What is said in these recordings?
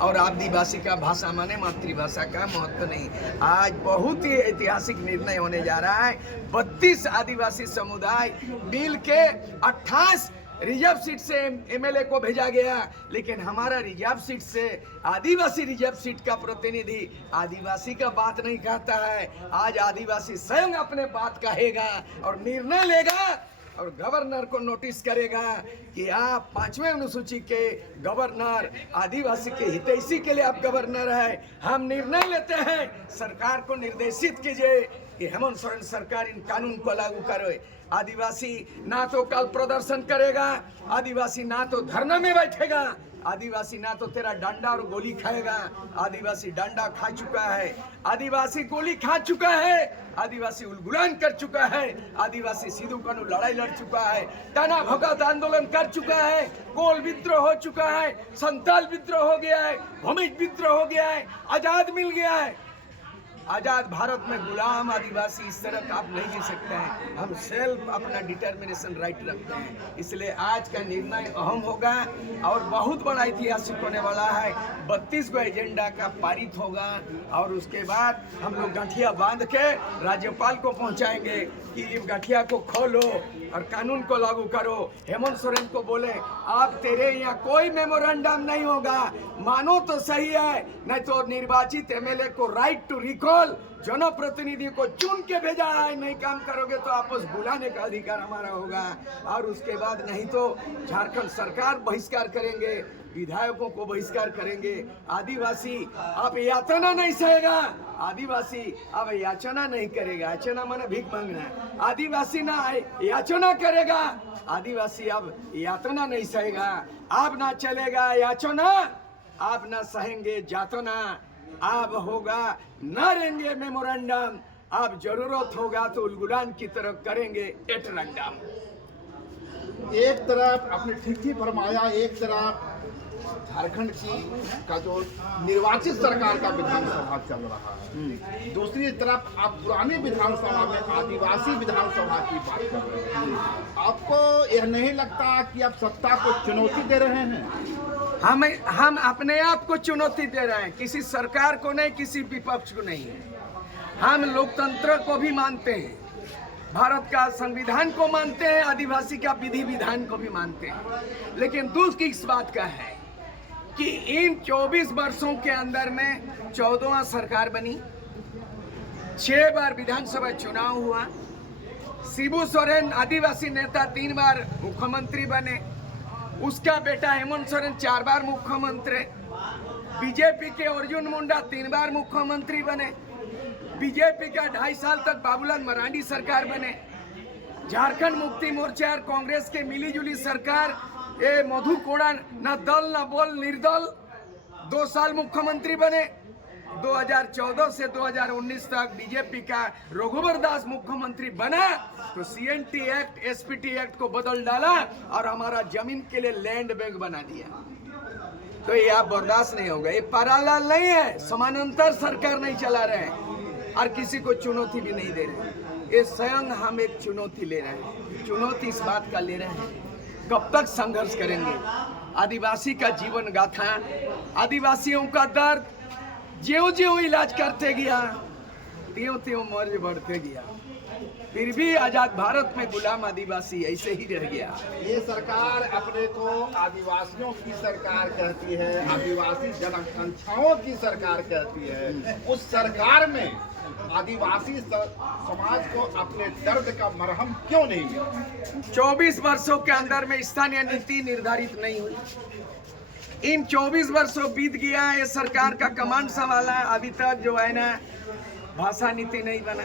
और आदिवासी का भाषा माने मातृभाषा का महत्व नहीं। आज बहुत ही ऐतिहासिक निर्णय होने जा रहा है। 32 आदिवासी समुदाय मिल के 28 रिजर्व सीट से एमएलए को भेजा गया, लेकिन हमारा रिजर्व सीट से आदिवासी रिजर्व सीट का प्रतिनिधि आदिवासी का बात नहीं कहता है। आज आदिवासी स्वयं अपने बात कहेगा और निर्णय लेगा और गवर्नर को नोटिस करेगा कि आप 5वें अनुसूची के गवर्नर, आदिवासी के हितैषी के लिए आप गवर्नर है। हम निर्णय लेते हैं, सरकार को निर्देशित कीजिए कि हेमंत सोरेन सरकार इन कानून को लागू करे। आदिवासी ना तो कल प्रदर्शन करेगा, आदिवासी ना तो धरना में बैठेगा, आदिवासी ना तो तेरा डंडा और गोली खाएगा। आदिवासी डंडा खा चुका है, आदिवासी गोली खा चुका है, आदिवासी उलगुलान कर चुका है, आदिवासी सिद्धू कानू लड़ाई लड़ चुका है, टाना भगत आंदोलन कर चुका है, कोल विद्रोह हो चुका है, संताल विद्रोह हो गया है, भूमिज विद्रोह हो गया है, आजाद मिल गया है। आजाद भारत में गुलाम आदिवासी इस तरह आप नहीं जी सकते हैं। हम सेल्फ अपना डिटर्मिनेशन राइट रखते हैं, इसलिए आज का निर्णय अहम होगा और बहुत बड़ा ऐतिहासिक होने वाला है। 32 को एजेंडा का पारित होगा और उसके बाद हम लोग गठिया बांध के राज्यपाल को पहुंचाएंगे कि इस गठिया को खोलो और कानून को लागू करो। हेमंत सोरेन को बोले आप तेरे यहाँ कोई मेमोरेंडम नहीं होगा, मानो तो सही है, नहीं तो निर्वाचित एमएलए को राइट टू रिकॉल जनप्रतिनिधि को चुन के भेजा है, नहीं काम करोगे तो आपस बुलाने का अधिकार हमारा होगा। और उसके बाद नहीं तो झारखंड सरकार बहिष्कार करेंगे, विधायकों को बहिष्कार करेंगे। आदिवासी अब यातना नहीं सहेगा, आदिवासी अब याचना नहीं करेगा। याचना माने भीख मांगना, आदिवासी ना याचना करेगा, आदिवासी अब यातना नहीं सहेगा। अब ना चलेगा याचना, आप ना सहेंगे जातना, अब होगा न रहेंगे मेमोरेंडम, अब जरूरत होगा तो उलगुलान की तरफ करेंगे एटरंडम। एक तरफ आपने ठीक फरमाया, एक तरफ झारखंड की का जो निर्वाचित सरकार का विधानसभा चल रहा है, दूसरी तरफ आप पुरानी विधानसभा में आदिवासी विधानसभा की बात कर रहे हैं। आपको यह नहीं लगता कि आप सत्ता को चुनौती दे रहे हैं? हम अपने आप को चुनौती दे रहे हैं, किसी सरकार को नहीं, किसी विपक्ष को नहीं है। हम लोकतंत्र को भी मानते हैं, भारत का संविधान को मानते हैं, आदिवासी का विधि विधान को भी मानते हैं। लेकिन दुख इस बात का है कि इन 24 वर्षों के अंदर में 14वां सरकार बनी, 6 बार विधानसभा चुनाव हुआ, शिबू सोरेन आदिवासी नेता 3 बार मुख्यमंत्री बने, उसका बेटा हेमंत सोरेन 4 बार मुख्यमंत्री, बीजेपी के अर्जुन मुंडा 3 बार मुख्यमंत्री बने, बीजेपी का 2.5 साल तक बाबूलाल मरांडी सरकार बने, झारखंड मुक्ति मोर्चा और कांग्रेस के मिलीजुली सरकार, ये मधु कोड़ा न दल न बोल निर्दल 2 साल मुख्यमंत्री बने। 2014 से 2019 तक बीजेपी का रघुवर दास मुख्यमंत्री बना तो सीएनटी एक्ट, एसपीटी एक्ट को बदल डाला और हमारा जमीन के लिए लैंड बैंक बना दिया। तो ये आप बर्दाश्त नहीं होगा, ये पैरेलल नहीं है, समानांतर सरकार नहीं चला रहे हैं और किसी को चुनौती भी नहीं दे रहे। ये स्वयं हम एक चुनौती ले रहे हैं। चुनौती इस बात का ले रहे हैं कब तक संघर्ष करेंगे। आदिवासी का जीवन गाथा, आदिवासियों का दर्द ज्यों ज्यों इलाज करते गया त्यों त्यों मर्ज बढ़ते गया, फिर भी आजाद भारत में गुलाम आदिवासी ऐसे ही रह गया। ये सरकार अपने को आदिवासियों की सरकार कहती है, आदिवासी जनसंख्याओं की सरकार कहती है। उस सरकार में आदिवासी समाज को अपने दर्द का मरहम क्यों नहीं मिला? 24 वर्षों के अंदर में स्थानीय नीति निर्धारित नहीं हुई। इन 24 वर्षों बीत गया, ये सरकार का कमांड संभाला, अभी तक जो है ना भाषा नीति नहीं बना।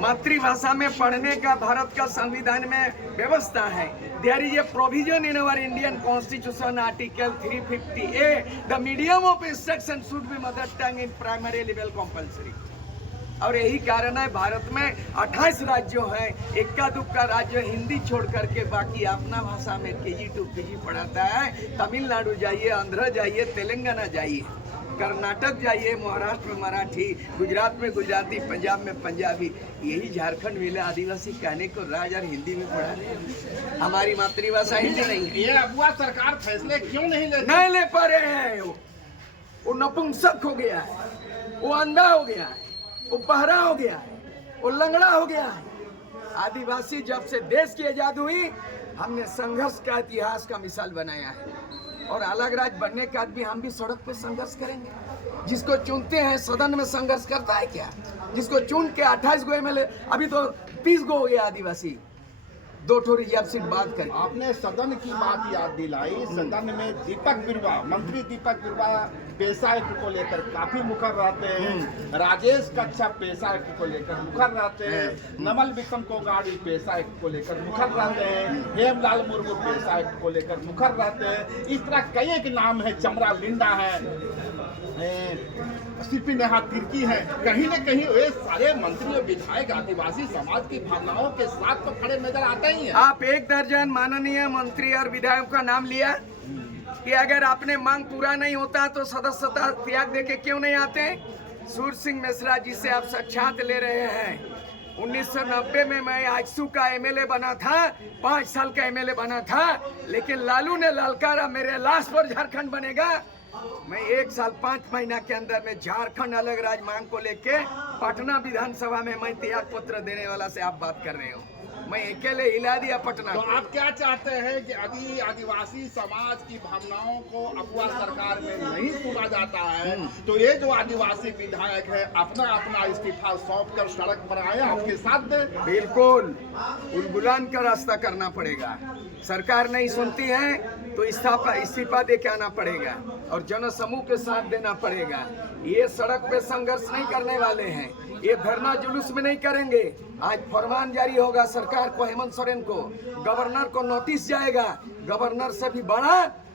मातृभाषा में पढ़ने का भारत का संविधान में व्यवस्था है। There is a provision in our Indian constitution article 350A, the medium of instruction should be mother tongue in primary level compulsory. और यही कारण है भारत में 28 राज्यों हैं, इक्का दुक्का राज्य हिंदी छोड़ करके बाकी अपना भाषा में KG to PG पढ़ाता है। तमिलनाडु जाइए, आंध्र जाइए, तेलंगाना जाइए, कर्नाटक जाइए, महाराष्ट्र में मराठी, गुजरात में गुजराती, पंजाब में पंजाबी। यही झारखंड मिले आदिवासी कहने को राज और हिंदी में पढ़ा रहे हैं। हमारी मातृभाषा हिंदी नहीं है। ये अगुआ सरकार फैसले क्यों नहीं ले पा रहे हैं? नपुंसक हो गया है, वो अंधा हो गया है, वो बहरा हो गया है, वो लंगड़ा हो गया है। आदिवासी जब से देश की आजाद हुई, हमने संघर्ष का इतिहास का मिसाल बनाया है। और अलग राज्य बनने के बाद भी हम भी सड़क पे संघर्ष करेंगे। जिसको चुनते हैं सदन में संघर्ष करता है क्या? जिसको चुन के 28 गो एमएलए, अभी तो 30 गो हो गया आदिवासी, 2 ठो रिजर्व सीट बात कर। आपने सदन की बात याद दिलाई। सदन में दीपक बिरुवा, मंत्री दीपक बिरुवा पेशा एक्ट को लेकर काफी मुखर रहते हैं। राजेश कच्छप पेशा एक्ट को लेकर मुखर रहते हैं। नमल विक्रम कोगाड़ी पेशा एक्ट को लेकर मुखर रहते हैं। हेमलाल मुर्मू पेशा एक्ट को लेकर मुखर रहते हैं। इस तरह कई एक नाम है, चमरा लिंडा है, सीपी नेहा तिर्की है। कहीं न कहीं वे सारे मंत्री और विधायक आदिवासी समाज की भावनाओं के साथ तो खड़े नजर आते ही हैं। आप 1 दर्जन माननीय मंत्री और विधायकों का नाम लिया कि अगर आपने मांग पूरा नहीं होता तो सदस्यता त्याग देके क्यों नहीं आते? सूर सिंह मिश्रा जी से आप साक्षात ले रहे हैं। 1990 में मैं आजसू का एमएलए बना था, 5 साल का एमएलए बना था, लेकिन लालू ने ललकारा मेरे लाश पर झारखंड बनेगा। मैं 1 साल 5 महीना के अंदर में झारखंड अलग राज्य मांग को लेके पटना विधानसभा में मैं त्याग पत्र देने वाला से आप बात कर रहे हो। मैं अकेले हिला दिया पटना। तो आप क्या चाहते हैं कि यदि आदिवासी समाज की भावनाओं को अफवाह सरकार में नहीं सुना जाता है तो ये जो आदिवासी विधायक है अपना अपना इस्तीफा सौंप कर सड़क पर आए, आपके साथ दें? बिल्कुल, उलगुलान का रास्ता करना पड़ेगा। सरकार नहीं सुनती है तो इस्तीफा दे के आना पड़ेगा और जनसमूह के साथ देना पड़ेगा। ये सड़क पे संघर्ष नहीं करने वाले हैं, ये धरना जुलूस में नहीं करेंगे। आज फरमान जारी होगा सरकार को, हेमंत सोरेन को, गवर्नर को नोटिस जाएगा। गवर्नर से भी बड़ा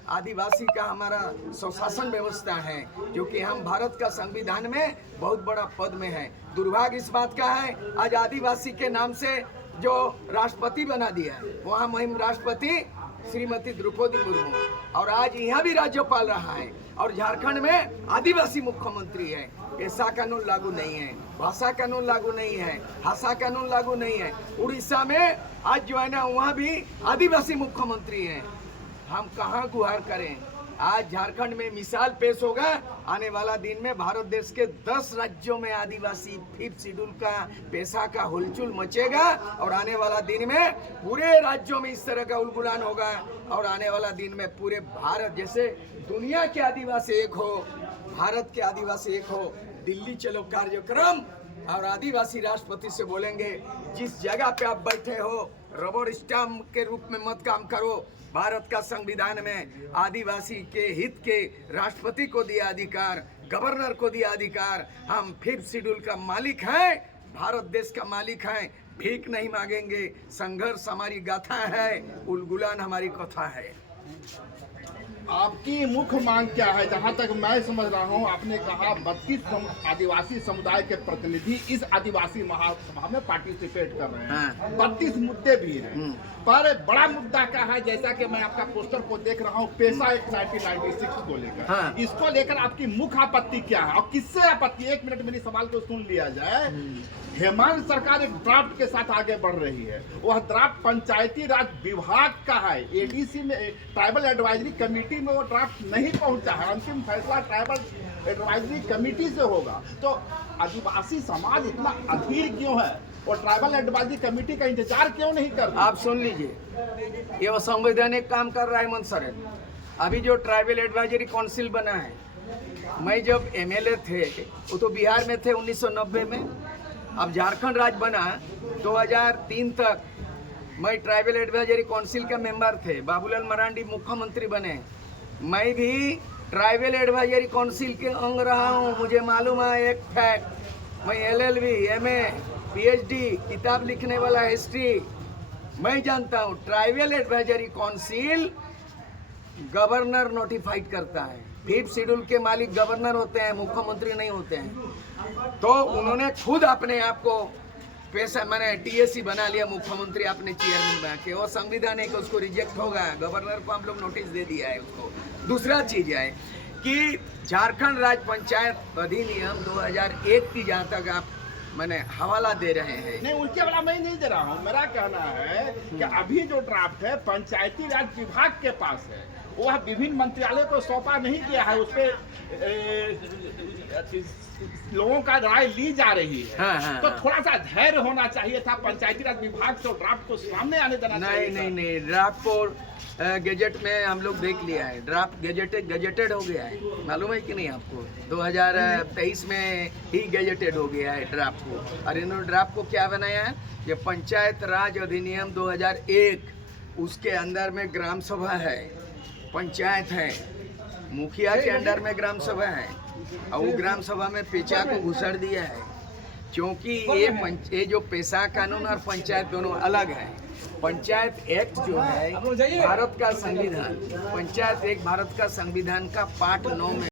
आदिवासी का हमारा स्वशासन व्यवस्था है, जो कि हम भारत का संविधान में बहुत बड़ा पद में है। दुर्भाग्य इस बात का है, आज आदिवासी के नाम से जो राष्ट्रपति बना दिया है, वहाँ मुहिम राष्ट्रपति श्रीमती द्रौपदी मुर्मू, और आज यहाँ भी राज्यपाल रहा है, और झारखंड में आदिवासी मुख्यमंत्री है। ऐसा कानून लागू नहीं है, भाषा कानून लागू नहीं है, भाषा कानून लागू नहीं है। उड़ीसा में आज जो है ना, वहाँ भी आदिवासी मुख्यमंत्री है। हम कहाँ गुहार करें? आज झारखंड में मिसाल पेश होगा। आने वाला दिन में भारत देश के 10 राज्यों में आदिवासी 5th शेड्यूल का पेशा का हुलचुल मचेगा, और आने वाला दिन में पूरे राज्यों में इस तरह का उलगुलान होगा। और आने वाला दिन में पूरे भारत, जैसे दुनिया के आदिवासी एक हो, भारत के आदिवासी एक हो। दिल्ली चलो कार्यक्रम, और आदिवासी राष्ट्रपति से बोलेंगे जिस जगह पे आप बैठे हो रबर स्टैम्प के रूप में मत काम करो। भारत का संविधान में आदिवासी के हित के राष्ट्रपति को दिया अधिकार, गवर्नर को दिया अधिकार। हम 5th शेड्यूल का मालिक हैं, भारत देश का मालिक हैं, भीख नहीं मांगेंगे। संघर्ष हमारी गाथा है, उलगुलान हमारी कथा है। आपकी मुख्य मांग क्या है? जहाँ तक मैं समझ रहा हूँ, आपने कहा 32 आदिवासी समुदाय के प्रतिनिधि इस आदिवासी महासभा में पार्टिसिपेट कर रहे हैं। 32 मुद्दे भी हैं, पर बड़ा मुद्दा क्या है? जैसा कि मैं आपका पोस्टर को देख रहा हूँ, पेशा एक्ट 1996 को लेकर, इसको लेकर आपकी मुख्य आपत्ति क्या है और किससे आपत्ति? 1 मिनट मेरी सवाल को सुन लिया जाए। हेमंत सरकार एक ड्राफ्ट के साथ आगे बढ़ रही है। वह ड्राफ्ट पंचायती राज विभाग का है। एडीसी में, ट्राइबल एडवाइजरी कमेटी में वो ड्राफ्ट नहीं पहुंचा है। अंतिम फैसला ट्राइबल एडवाइजरी कमेटी से होगा। तो आदिवासी समाज इतना अधीर क्यों है और ट्राइबल एडवाइजरी कमेटी का इंतजार क्यों नहीं करता? आप सुन लीजिए, ये वो संवैधानिक काम कर रहा है हेमंत सोरेन। अभी जो ट्राइबल एडवाइजरी काउंसिल बना है, मैं जब एमएलए थे वो तो बिहार में थे 1990 में। अब झारखंड राज्य बना 2003 तक, मैं ट्राइबल एडवाइजरी काउंसिल का मेंबर थे। बाबूलाल मरांडी मुख्यमंत्री बने, मैं भी ट्राइबल एडवाइजरी काउंसिल के अंग रहा हूँ। मुझे मालूम है एक फैक्ट, मैं LLB, MA, PhD, किताब लिखने वाला, हिस्ट्री मैं जानता हूँ। Tribal advisory council governor notified करता है। 5th शेड्यूल के मालिक गवर्नर होते हैं, मुख्यमंत्री नहीं होते हैं। तो उन्होंने खुद अपने आप को पैसा मैंने TSC बना लिया, मुख्यमंत्री अपने चेयरमैन बना के। वो संविधान है कि उसको रिजेक्ट होगा। गवर्नर को हम लोग नोटिस दे दिया है उसको। दूसरा चीज है कि झारखंड राज्य पंचायत अधिनियम 2001 की जहाँ तक आप मैंने हवाला दे रहे हैं, नहीं उनके वाला मैं नहीं दे रहा हूँ। मेरा कहना है कि अभी जो ड्राफ्ट है पंचायती राज विभाग के पास है, वह विभिन्न मंत्रालय को सौंपा नहीं गया है, उस पर लोगों का राय ली जा रही है। हाँ, तो हाँ। थोड़ा सा धैर्य होना चाहिए था पंचायती राज विभाग को, ड्राफ्ट को सामने आने देना चाहिए नहीं था। नहीं नहीं, ड्राफ्ट को गेजेट में हम लोग देख लिया है, ड्राफ्ट गजेटेड हो गया है, मालूम है कि नहीं आपको? 2023 में ही गजेटेड हो गया है ड्राफ्ट को। और इन्होंने ड्राफ्ट को क्या बनाया है, ये पंचायत राज अधिनियम 2001, उसके अंदर में ग्राम सभा है, पंचायत है, मुखिया के अंडर में ग्राम सभा है, और वो ग्राम सभा में पेचा को घुसड़ दिया है, क्योंकि ये जो पेशा कानून और पंचायत दोनों अलग है। पंचायत एक्ट जो है भारत का संविधान, पंचायत एक भारत का संविधान का पार्ट 9 में